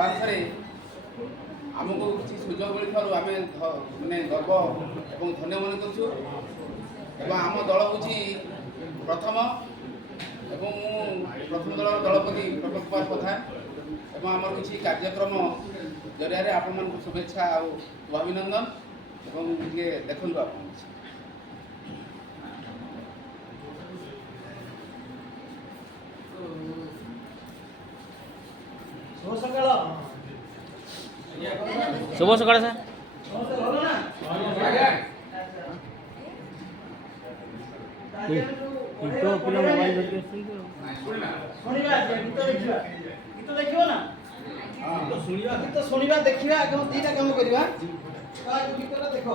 କାଳାଂଶରେ ଆମକୁ କିଛି ସୁଯୋଗ ମିଳିଥିବାରୁ ଆମେ ମାନେ ଗର୍ବ ଏବଂ ଧନ୍ୟ ମନେ କରୁଛୁ। ଏବଂ ଆମ ଦଳ ହେଉଛି ପ୍ରଥମ ଏବଂ ମୁଁ ପ୍ରଥମ ଦଳପତି ପ୍ରମୋଦ କୁମାର ପ୍ରଧାନ ଏବଂ ଆମର କିଛି କାର୍ଯ୍ୟକ୍ରମ ଜରିଆରେ ଆପଣମାନଙ୍କୁ ଶୁଭେଚ୍ଛା ଆଉ ଅଭିନନ୍ଦନ ଏବଂ ଟିକେ ଦେଖନ୍ତୁ ଆପଣ शुभ सकाळ सर तो पिला मोबाइल धरके गीत देखियो ना गीत शुणा देखा दीटा कम करवा गीतटा देख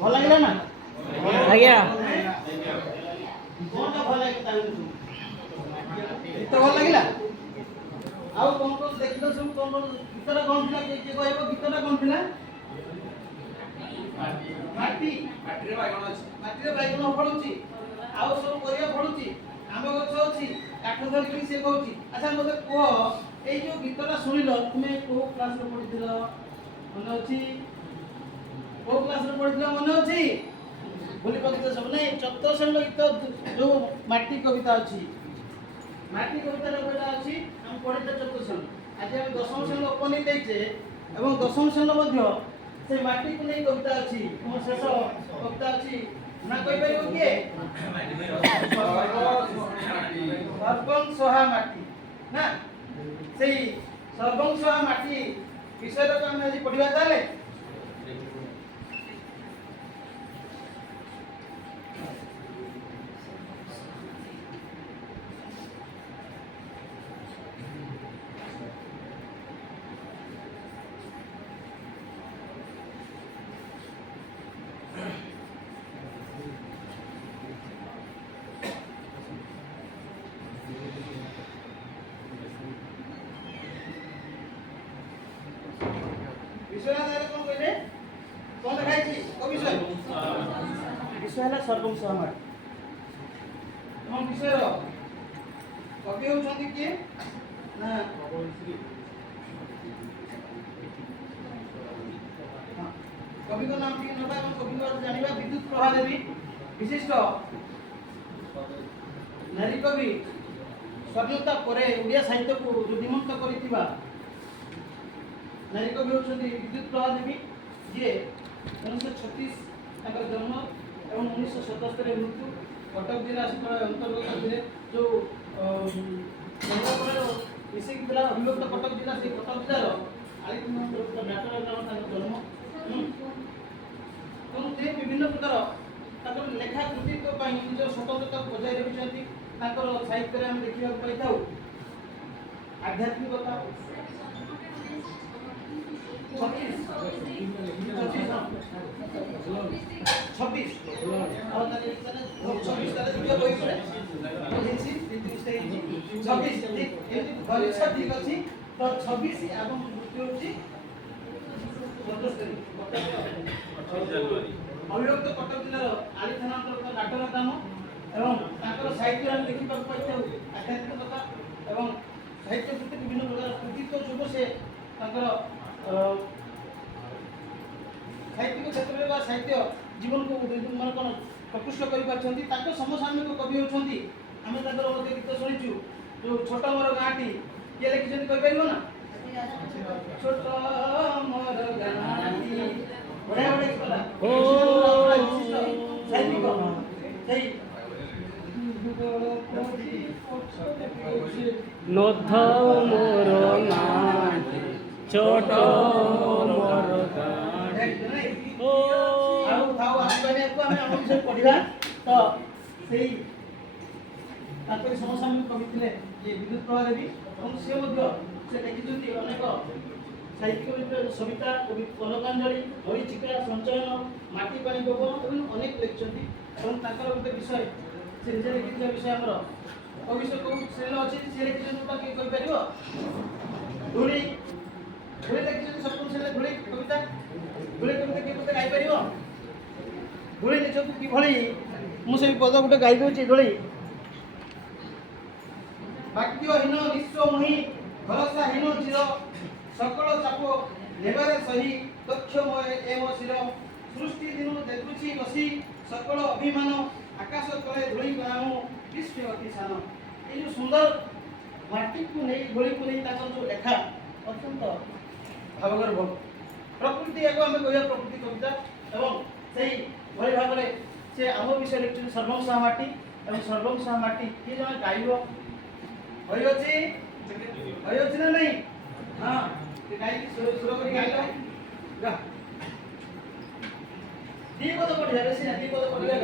भल लगे ना आज्ञा कौन भल लगे गीत भल लगे आउ कौन कौन देख सब कौन कौन गीतटा कौन था किए कहब गीतटा कौन था माटी माटी बैगण फलुची आउ सब परिया फलुची आम गछ अच्छी काठ धरिकी सी कहूँ अच्छा मत कह ये जो गीतटा शुणिल तुम्हें कौ क्लास पढ़ी मन अच्छी को क्लास रे पढ़िला मन अछि भूली पकित सब नै चतुर्थ श्रेणी गीत जो माटी कविता अछि माटी कविता रे बेटा अछि हम पढ़िते चतुर्थ श्रेणी आज हम दशम श्रेणी ओपनिंग दैछे एवं दशम श्रेणी मध्य से माटी को नै कविता अछि हम शेष कविता अछि ना कहि परिबो के सर्वं सोहा माटी ना सेही सर्वं सोहा माटी विषय को हम आज पढ़िबा ताले विषय आधार कोन कहले कोन देखाइ छी को विषय विषय हला सर्वं सहमत हम विषय रो कवि होछंती के ना कवि को नाम की नबा हम कवि को जानिबा विद्युत प्रभा देवी विशिष्ट नारी कवि स्वाधीनता परे ओडिया साहित्य को रुद्धिमंत करितिबा नारी कवि होछंती विद्युत प्रभा देवी जे 1936 ताकर जन्म एवं 1977 मृत्यु कटक जिला अंतर्गत थे जो केन्द्रापड़ा इसी जिला अभिव्यक्त कटक जिला से कटक जिला आलिपुर नाटक ग्राम ताकर जन्म तो ते विभिन्न प्रकार ताकर लेखा कृति तो पाई जो स्वतंत्रता बजाय रखिछंती ताकर साहित्य रे हम देखिबा पाइथाउ आध्यात्मिकता 26 और ताले 26 ताले दुनिया बहि परे हिंसी 26 ठीक भविष्य ठीक अछि तो 26 एवं मृत्यु अछि 27 अभिव्यक्त कटक जिल्लार आली थाना अंतर्गत नाटक ग्राम एवं ताकर साहित्य हम देखि पाइथाउ आध्यात्मिकता एवं साहित्य प्रति विभिन्न प्रकार कृतित्व जो से ताकर साहित्यिक क्षेत्र में साहित्य जीवन को मन कौन प्रकृष्ट कर समसामयिक कवि होती आम गीत शुणीचु जो छोट मोर गाँटी किए लिखिं कहीपर ना छोट मोर गाँटी बढ़िया बढ़िया गीत नोथ मोर माटी छोट मोर पढ़ा तो समसामयिक कवि थे विद्युत प्रभा देवी और से लिखिं अनेक साहित्य सविता कनकांजलि मरीचिका संचयन माटी पानी गोबर अनेक लिखिं गोटे विषय से निजे लिखि विषय आमर कवि कौन श्रेणी अच्छी सी लिखिं किए कहीपर धूली धूली लिखिं सप्तम श्रेणी धूली कविता धूली कविता किए गोटे गाईपर धूली निजक किभली मुझे पद गोटे गाई दूसरी धूली वाक्यहीन निस्वमोही भरसाहीन चिर सकल चाप नेबारे सही दक्षमय एम शिर सृष्टि दिन देखुची बसी सकल अभिमान आकाश तले धूली गणामु विश्व अति सान ये जो सुंदर माटी को नहीं धूली को नहीं जो लेखा अत्यंत भावगर्भ प्रकृति आगे आम कह प्रकृति कविता एवं से भाई भाव में से आम विषय लिखुं सर्वं साहा माटी और सर्वं साहा माटी किए जन गाइब हई अच्छी ना नहीं हाँ गाई सुर कर गाइल दी पद पढ़िया बेसी ना दी पद पढ़िया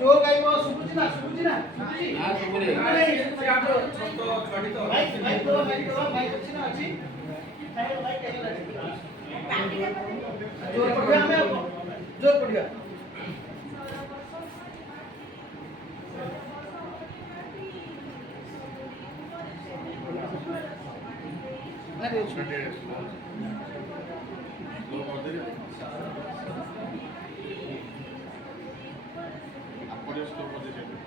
जोर गाइब सुबुची ना हां सुबुरे माइक अच्छी ना अच्छी माइक जोर पढ़िया हमें जोर पढ़िया What is the position?